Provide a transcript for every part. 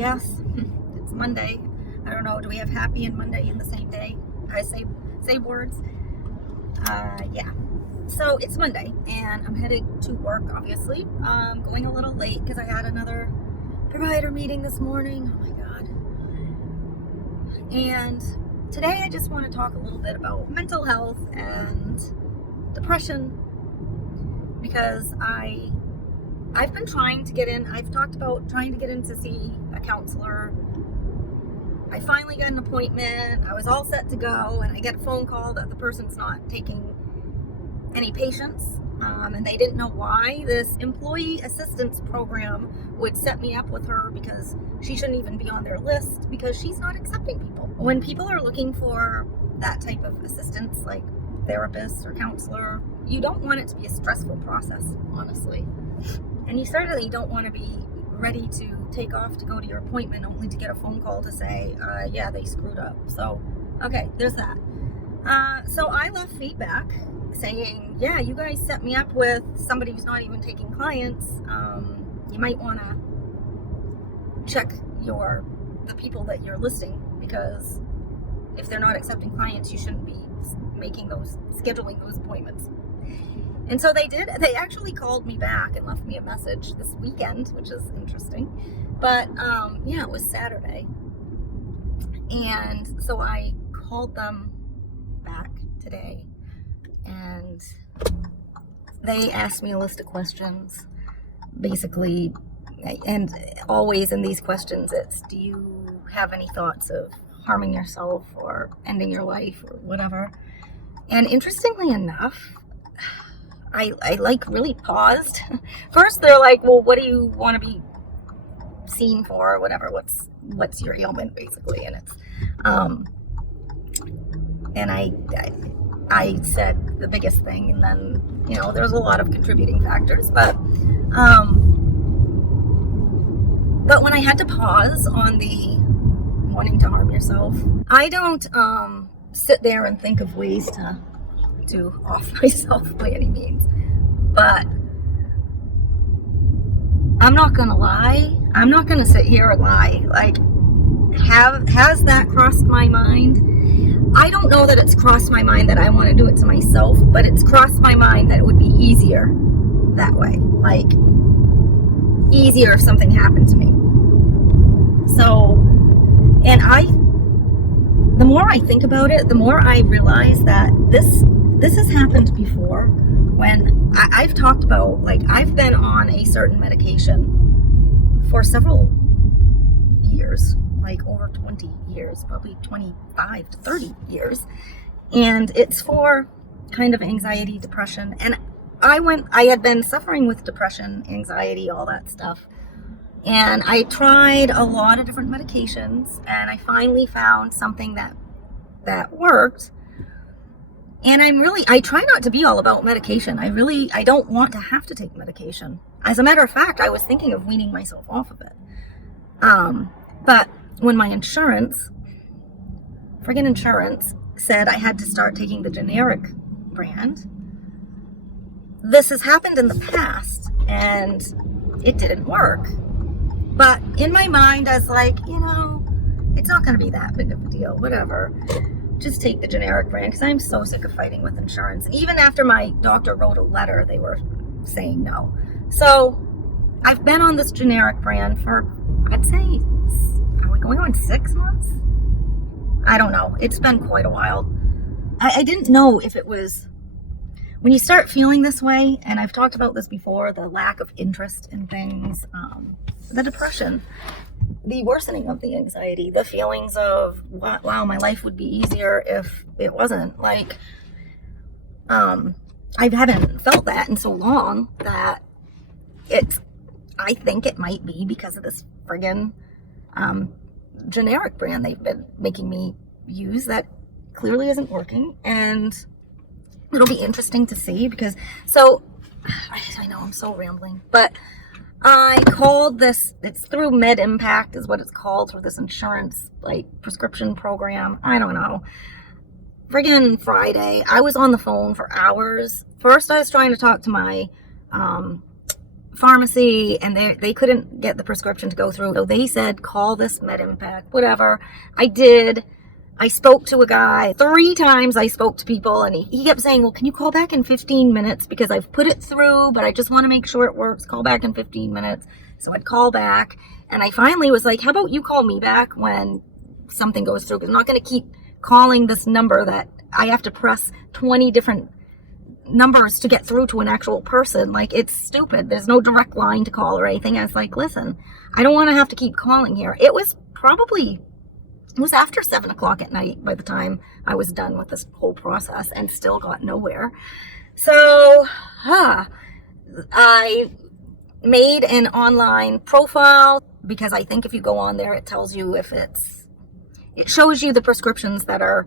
Yes, it's Monday. I don't know, do we have happy and Monday in the same day? I say same words. Yeah. So it's Monday and I'm headed to work, obviously. I'm going a little late because I had another provider meeting this morning. Oh my God. And today I just want to talk a little bit about mental health and depression, because I've been trying to get in. I've talked about trying to get in to see a counselor. I finally got an appointment. I was all set to go, and I get a phone call that the person's not taking any patients, and they didn't know why. This employee assistance program would set me up with her because she shouldn't even be on their list because she's not accepting people. When people are looking for that type of assistance, like therapist or counselor, you don't want it to be a stressful process, honestly. And you certainly don't want to be ready to take off to go to your appointment only to get a phone call to say, yeah, they screwed up. So, okay, there's that. So I left feedback saying, yeah, you guys set me up with somebody who's not even taking clients. You might want to check the people that you're listing, because if they're not accepting clients, you shouldn't be scheduling those appointments. And so they did. They actually called me back and left me a message this weekend, which is interesting. But yeah, it was Saturday. And so I called them back today, and they asked me a list of questions, basically. And always in these questions, it's, do you have any thoughts of harming yourself or ending your life or whatever? And interestingly enough, I like really paused. First, they're like, well, what do you want to be seen for or whatever? What's your ailment, basically? And it's, and I said the biggest thing, and then, there's a lot of contributing factors, but when I had to pause on the wanting to harm yourself, I don't sit there and think of ways to off myself by any means. But I'm not gonna lie. I'm not gonna sit here and lie. Like, has that crossed my mind? I don't know that it's crossed my mind that I want to do it to myself, but it's crossed my mind that it would be easier that way. Like, easier if something happened to me. So, and the more I think about it, the more I realize that this has happened before. When I've talked about, like, I've been on a certain medication for several years, like over 20 years, probably 25 to 30 years. And it's for kind of anxiety, depression. And I had been suffering with depression, anxiety, all that stuff. And I tried a lot of different medications, and I finally found something that worked. And I try not to be all about medication. I don't want to have to take medication. As a matter of fact, I was thinking of weaning myself off of it. But when my friggin' insurance said I had to start taking the generic brand, this has happened in the past, and it didn't work. But in my mind, I was like, it's not going to be that big of a deal, whatever. Just take the generic brand, because I'm so sick of fighting with insurance. Even after my doctor wrote a letter, they were saying no. So I've been on this generic brand for, I'd say, are we going on 6 months? I don't know. It's been quite a while. I didn't know if it was, when you start feeling this way, and I've talked about this before, the lack of interest in things, the depression, the worsening of the anxiety, the feelings of, wow, my life would be easier if it wasn't. Like, I haven't felt that in so long that I think it might be because of this friggin' generic brand they've been making me use that clearly isn't working. And it'll be interesting to see, because, so, I know I'm so rambling, but I called this, it's through Med Impact is what it's called, through this insurance, like, prescription program. I don't know. Friggin' Friday, I was on the phone for hours. First, I was trying to talk to my pharmacy, and they couldn't get the prescription to go through. So they said, call this Med Impact, whatever. I did. I spoke to a guy 3 times. I spoke to people, and he kept saying, well, can you call back in 15 minutes? Because I've put it through, but I just want to make sure it works. Call back in 15 minutes. So I'd call back, and I finally was like, how about you call me back when something goes through? Because I'm not going to keep calling this number that I have to press 20 different numbers to get through to an actual person. Like, it's stupid. There's no direct line to call or anything. I was like, listen, I don't want to have to keep calling here. It was after 7 o'clock at night by the time I was done with this whole process, and still got nowhere. So I made an online profile, because I think if you go on there, it tells you if it shows you the prescriptions that are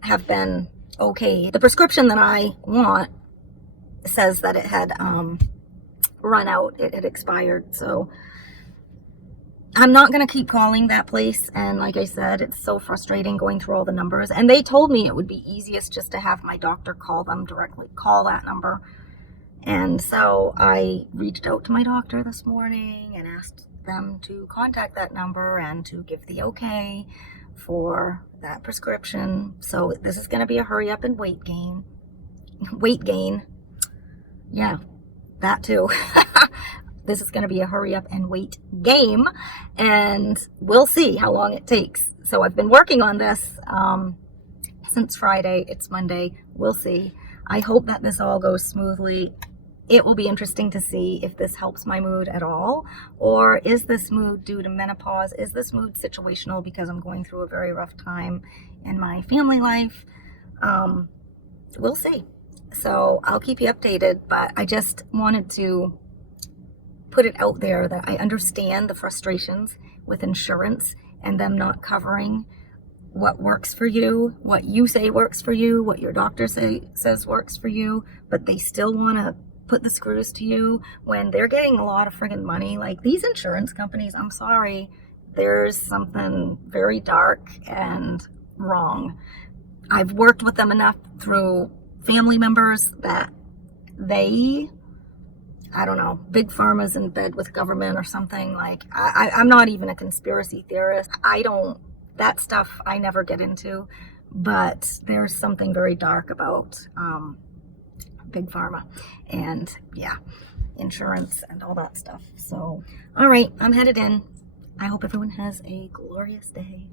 have been okay. The prescription that I want says that it had run out, it had expired. So I'm not going to keep calling that place. And like I said, it's so frustrating going through all the numbers. And they told me it would be easiest just to have my doctor call them directly, call that number. And so I reached out to my doctor this morning and asked them to contact that number and to give the okay for that prescription. So this is going to be a hurry up and weight gain. Yeah, that too. This is going to be a hurry up and wait game, and we'll see how long it takes. So I've been working on this since Friday. It's Monday. We'll see. I hope that this all goes smoothly. It will be interesting to see if this helps my mood at all, or is this mood due to menopause? Is this mood situational because I'm going through a very rough time in my family life? We'll see. So I'll keep you updated, but I just wanted to put it out there that I understand the frustrations with insurance and them not covering what works for you, what you say works for you, what your doctor says works for you, but they still want to put the screws to you when they're getting a lot of friggin' money. Like, these insurance companies, I'm sorry, there's something very dark and wrong. I've worked with them enough through family members that I don't know, big pharma's in bed with government or something. Like, I'm not even a conspiracy theorist. That stuff I never get into, but there's something very dark about big pharma and, yeah, insurance and all that stuff. So, all right, I'm headed in. I hope everyone has a glorious day.